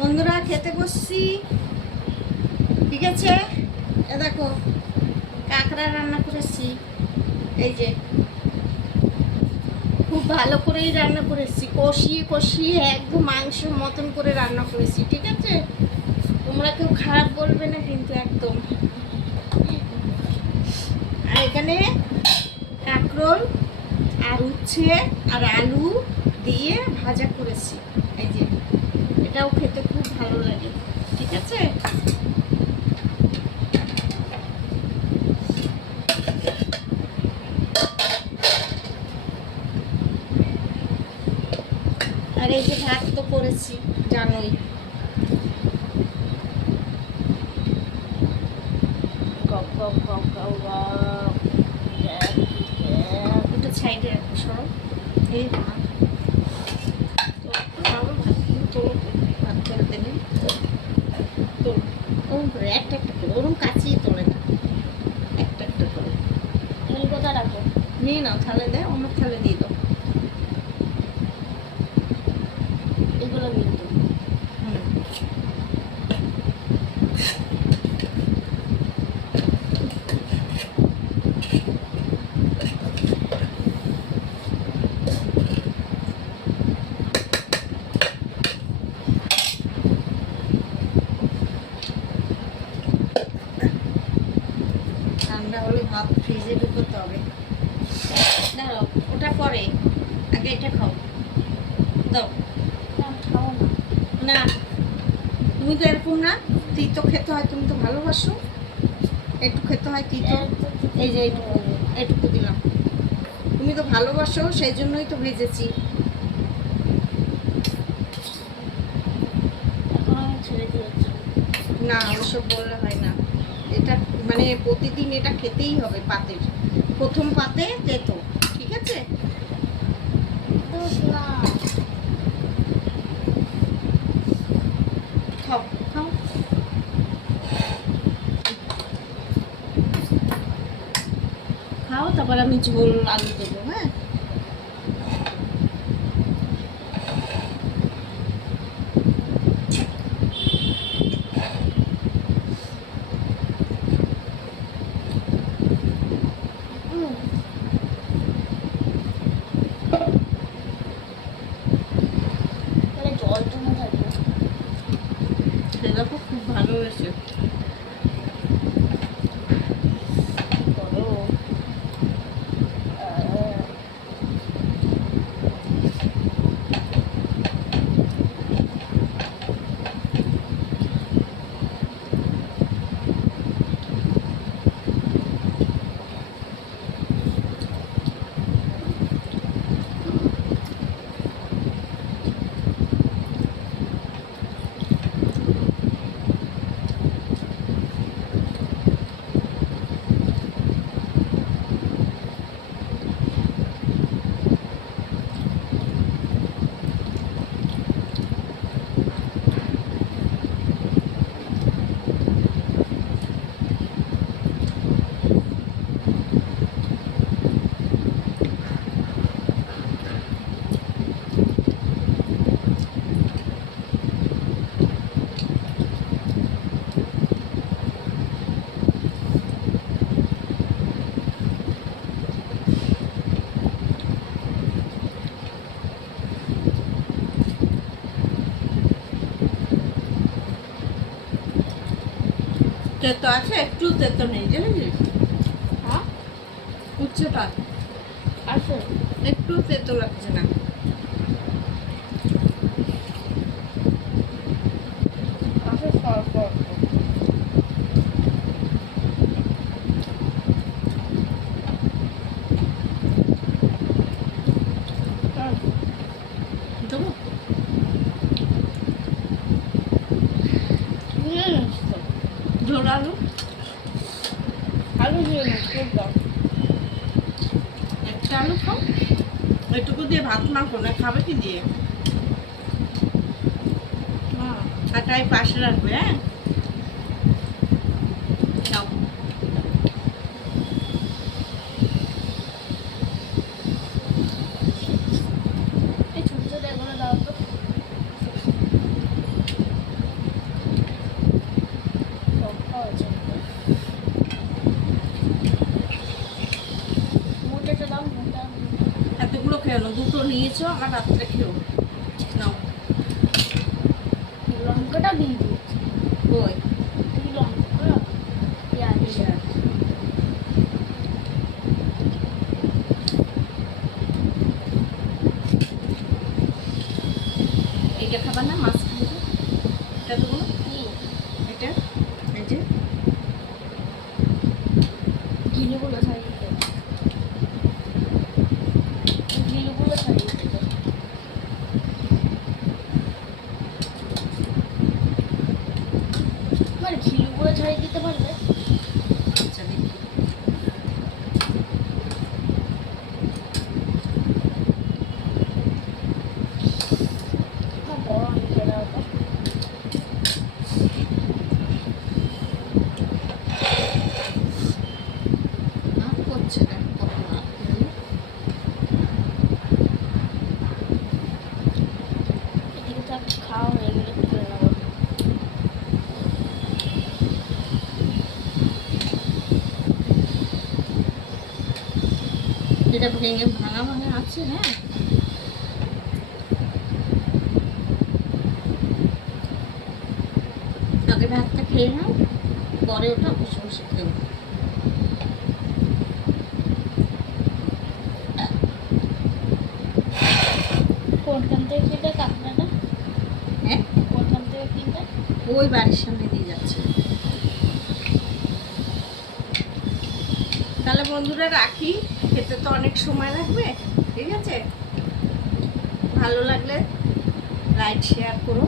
বন্ধুরা খেতে বসছি, ঠিক আছে। এ দেখো কাঁকড়া রান্না করেছি, এই যে খুব ভালো করেই রান্না করেছি, কষিয়ে কষিয়ে একদম মাংসের মতন করে রান্না করেছি, ঠিক আছে। তোমরা কেউ খারাপ বলবে না কিন্তু একদম। আর এখানে কাঁকরোল আর উচ্ছে আর আলু দিয়ে ভাজা করেছি, এই যে এটাও খেতে খুব ভালো লাগে, ঠিক আছে। আর এই যে ভাত তো করেছি জানোই, একটু সাইডে রাখো, সরো এই ভাত ভাত করে দেবে তো, ওরকম করে একটা একটা করে, ওরকম কাছেই তোলে না, একটা একটা করে কোথায় রাখবো? নিয়ে নাও, থালে দেয়, অন্য থালে দিয়ে দাও। এগুলো কিন্তু ঠান্ডা হলে ভাত ফ্রিজে ঢুকোতে হবে। দাঁড়াও, ওটা পরে, আগে এটা খাও, দাও। খাও না। না, তুমি তো এরকম না, তিতো খেতে হয়, তুমি তো ভালোবাসো, একটু খেতে হয় তিতো। এই যে এইটুকু, এইটুকু দিলাম, তুমি তো ভালোবাসো, সেই জন্যই তো ভেজেছি। এখন আমি ছেড়ে দিয়েছি। না, ওসব বললে হয় না, এটা মানে প্রতিদিন এটা খেতেই হবে, পাতের প্রথম পাতে তেতো, ঠিক আছে। না খাও খাও, খাও, তারপর আমি ঝোল আলু দেবো, হ্যাঁ। তাহলে জল জমে থাকবে। সেটা তো খুব ভালো হয়েছে। করো। তেতো আছে, একটু তেতো নেই, জানিস। হ্যাঁ উচ্চটা আছে। একটু তেতো লাগছে না। আছে স্বল্প। দেবো, ঝোল আলু, আলু দিয়ে দাও। একটা আলু খাও, এটুকু দিয়ে ভাত মাখো না, খাবে কি দিয়ে। আটাই পাশে রাখবে, হ্যাঁ। খাও। এই ছোট ছোট এগুলো দাও তো। এতগুলো খেয়ে নাও, দুটো নিয়েছো, আমার রাত্রে খেও। নাও। লঙ্কাটা দিয়ে দিয়েছি। ওই এই লঙ্কা পেঁয়াজ এইটা খাবার না, মাছ খাবে? এটা দেবো না? কি এটা এই যে গিলুগুলো ছাড়িয়ে দিতে গিলুগুলো ছাড়িয়ে দিতে মানে ঘিলুগুলো ছাড়িয়ে দিতে পারবে। আচ্ছা দেখি। বড় নিচে দাও তো। আর করছে না, কত রাত হলো। এদিকে তো খাওয়া হয়ে গেলে তুলে নেবো। এটা ভেঙে ভাঙা ভাঙা আছে। হ্যাঁ, আগে ভাতটা খেয়ে নাও, পরে ওটা বসে বসে খেও। কোনখান থেকে কিনতে কাঁকড়াটা? হ্যাঁ, কোনখান থেকে কিনতে? ওই বাড়ির সামনে দিয়ে যাচ্ছে। তাহলে বন্ধুরা রাখি, খেতে তো অনেক সময় লাগবে। ঠিক আছে, ভালো লাগলে লাইক শেয়ার করো।